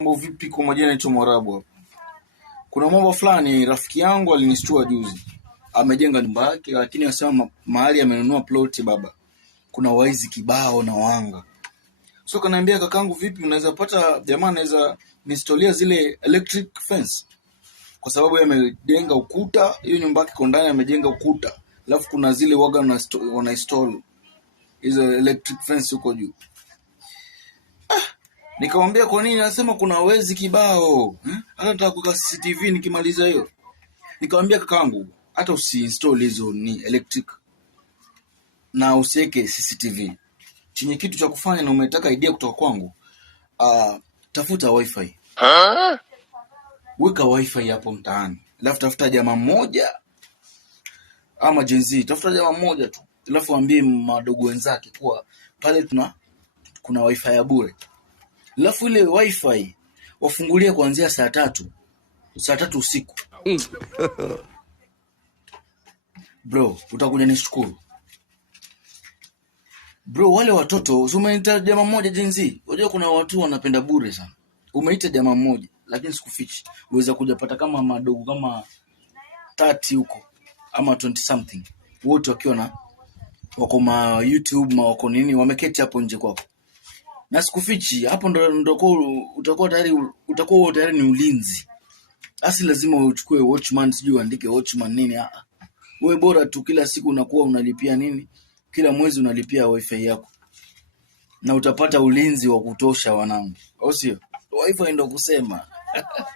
Mambo vipi? Kwa majina naitwa Mwarabu hapa. Kuna mambo fulani rafiki yangu alinishtua juzi. Amejenga nyumba yake lakini anasema mahali amenunua plot baba. Kuna waizi kibao na wanga. So kanaambia kakangu, vipi unaweza pata jamaa anaweza installea zile electric fence? Kwa sababu yeye amejenga ukuta, hiyo nyumba yake ndani amejenga ukuta. Alafu kuna zile waga wana install hizo electric fence huko juu. Nikamwambia kwa nini? Anasema kuna wezi kibao. Hata nataka kuweka CCTV nikimaliza hiyo. Nikamwambia kakangu, hata usiinstall hizo ni electric na usiweke CCTV. Chenye kitu cha kufanya na umetaka idea kutoka kwangu, tafuta wifi. Weka wifi hapo mtaani. Alafu tafuta jamaa mmoja ama Gen Z, tafuta jamaa mmoja tu. Alafu waambie madogo wenzake kuwa pale kuna wifi ya bure. Alafu ile wifi wafungulie kuanzia saa 3 usiku. Bro, utakuja nishukuru. Bro, wale watoto, umeita jamaa mmoja Gen Z. Unajua kuna watu wanapenda bure sana. Umeita jamaa mmoja, lakini sikufichi. Uweza kuja pata kama madogo kama 30 huko ama 20 something. Wote wakiwa na wako ma YouTube, wako nini, wameketi hapo nje kwako. Na sikufichi, hapo ndo utakuwa tayari ni ulinzi. Asi lazima uchukue watchman, sijui uandike watchman nini. Wewe bora tu kila siku unakuwa unalipia nini? Kila mwezi unalipia wifi yako. Na utapata ulinzi wa kutosha wanangu. Au sio? Wifi ndio kusema.